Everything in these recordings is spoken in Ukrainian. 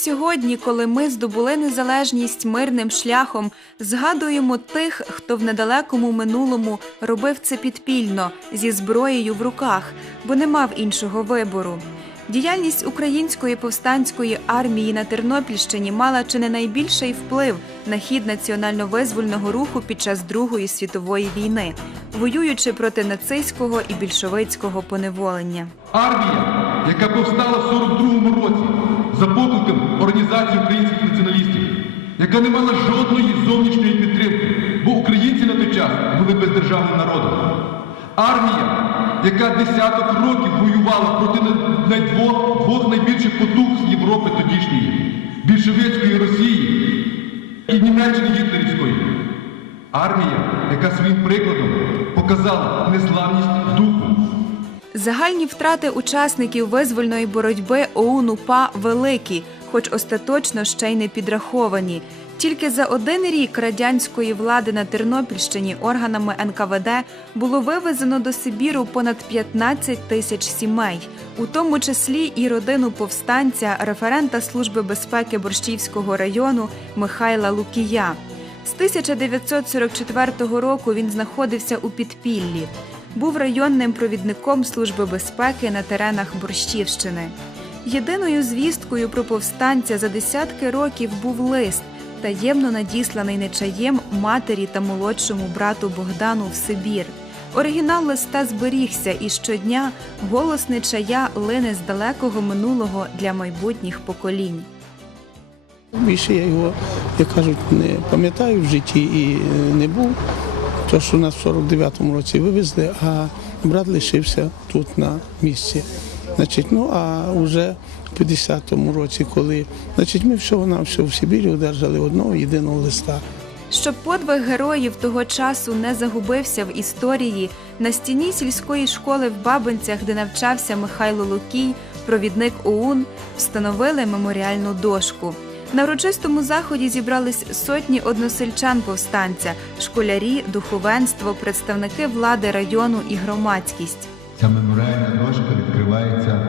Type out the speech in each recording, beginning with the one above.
Сьогодні, коли ми здобули незалежність мирним шляхом, згадуємо тих, хто в недалекому минулому робив це підпільно зі зброєю в руках, бо не мав іншого вибору. Діяльність української повстанської армії на Тернопільщині мала чи не найбільший вплив на хід національно-визвольного руху під час Другої світової війни, воюючи проти нацистського і більшовицького поневолення. Армія, яка повстала в 42-му році за покликом Організації українських націоналістів, яка не мала жодної зовнішньої підтримки, бо українці на той час були бездержавним народом. Армія, яка десяток років воювала проти най- двох, найбільших потуг з Європи тодішньої більшовицької Росії і Німеччини Гітлерівської. Армія, яка своїм прикладом показала незламність духу. Загальні втрати учасників визвольної боротьби ОУН УПА великі, хоч остаточно ще й не підраховані. Тільки за один рік радянської влади на Тернопільщині органами НКВД було вивезено до Сибіру понад 15 тисяч сімей, у тому числі і родину повстанця, референта Служби безпеки Борщівського району Михайла Лукія. З 1944 року він знаходився у підпіллі. Був районним провідником Служби безпеки на теренах Борщівщини. Єдиною звісткою про повстанця за десятки років був лист, таємно надісланий нечаєм матері та молодшому брату Богдану в Сибір. Оригінал листа зберігся, і щодня голос нечая лине з далекого минулого для майбутніх поколінь. Більше я його, як кажуть, не пам'ятаю в житті і не був. То, що нас в 49-му році вивезли, а брат лишився тут на місці. Значить, ну а вже в 50-му році, коли значить, ми всього на всього в Сибірі одержали одного єдиного листа. Щоб подвиг героїв того часу не загубився в історії, на стіні сільської школи в Бабинцях, де навчався Михайло Лукій, провідник ОУН, встановили меморіальну дошку. На урочистому заході зібрались сотні односельчан повстанця, школярі, духовенство, представники влади району і громадськість. Ця меморіальна дошка відкривається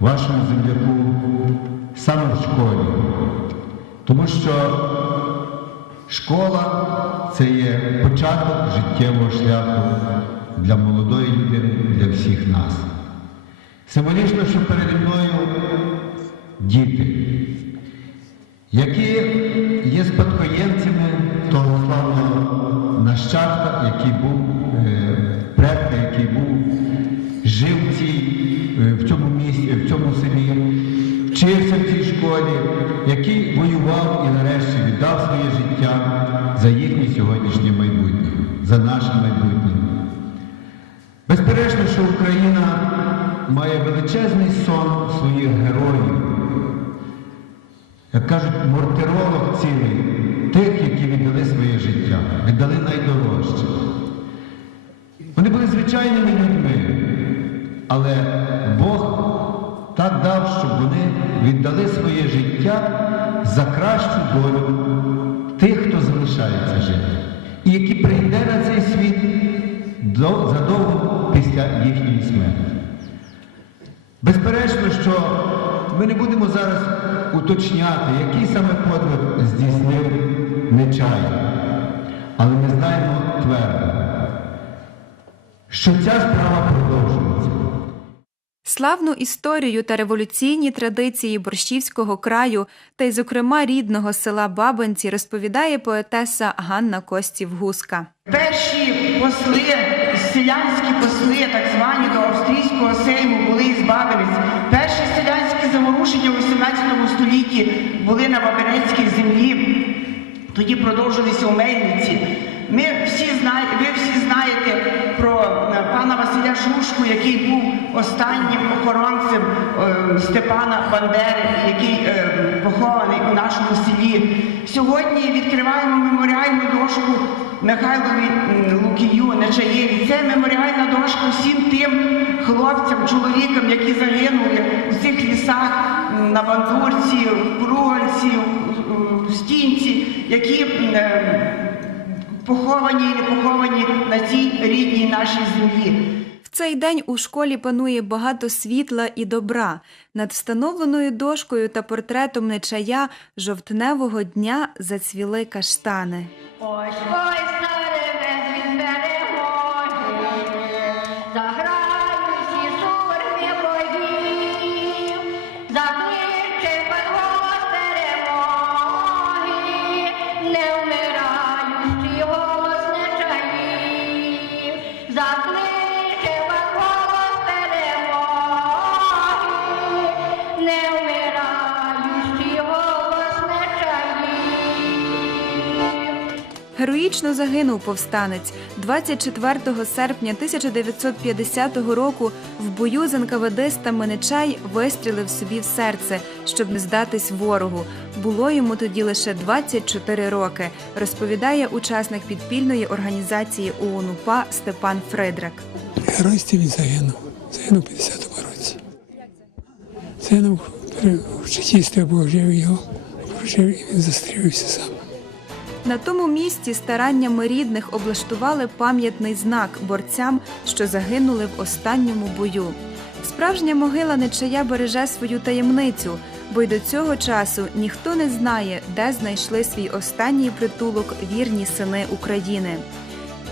вашому земляку саме в школі. Тому що школа це є початок життєвого шляху для молодої людини, для всіх нас. Символічно, що переді мною діти, які є спадкоємцями того славного нащадка, який був е, предка, який був жив в, цій, е, в цьому місті, в цьому селі, вчився в цій школі, який воював і нарешті віддав своє життя за їхнє сьогоднішнє майбутнє, за наше майбутнє. Безперечно, що Україна має величезний сон своїх героїв. Як кажуть, мортиролог цілий, тих, які віддали своє життя, віддали найдорожче. Вони були звичайними людьми, але Бог так дав, щоб вони віддали своє життя за кращу долю тих, хто залишається жити, і які прийде на цей світ задовго після їхньої смерті. Безперечно, що ми не будемо зараз уточняти, який саме подвиг здійснив Нечай. Але ми знаємо твердо, що ця справа продовжується. Славну історію та революційні традиції борщівського краю, та й, зокрема, рідного села Бабинці, розповідає поетеса Ганна Костів-Гуска. Перші посли, селянські посли, так звані до австрійського сейму, були із Бабелець. Заворушення у 18 столітті були на Бабинецькій землі, тоді продовжилися у Мельниці. Ми всі знаємо, ви всі знаєте про е, пана Василя Шушку, який був останнім охоронцем е, Степана Бандери, який е, похований у нашому селі. Сьогодні відкриваємо меморіальну дошку Михайлові Лукію Нечаєві. Це меморіальна дошка всім тим хлопцям, чоловікам, які загинули у цих лісах на Бандурці, в Кругальці, в- Стінці, які е, поховані і не поховані на цій рідній нашій землі. В цей день у школі панує багато світла і добра. Над встановленою дошкою та портретом нечая жовтневого дня зацвіли каштани. Ось ой, Героїчно загинув повстанець 24 серпня 1950 року в бою з НКВДстами Нечай вистрілив собі в серце, щоб не здатись ворогу. Було йому тоді лише 24 роки, розповідає учасник підпільної організації ОУН-УПА Степан Фридрак. геройстві він загинув. Загинув у 50-му році. Загинув в чекісти обложив його, обложив і він застрілився сам. На тому місці стараннями рідних облаштували пам'ятний знак борцям, що загинули в останньому бою. Справжня могила нечая береже свою таємницю, бо й до цього часу ніхто не знає, де знайшли свій останній притулок вірні сини України.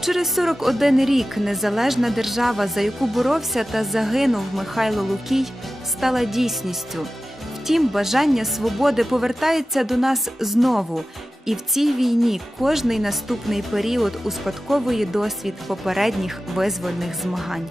Через 41 рік незалежна держава, за яку боровся та загинув Михайло Лукій, стала дійсністю. Втім, бажання свободи повертається до нас знову. І в цій війні кожний наступний період успадковує досвід попередніх визвольних змагань.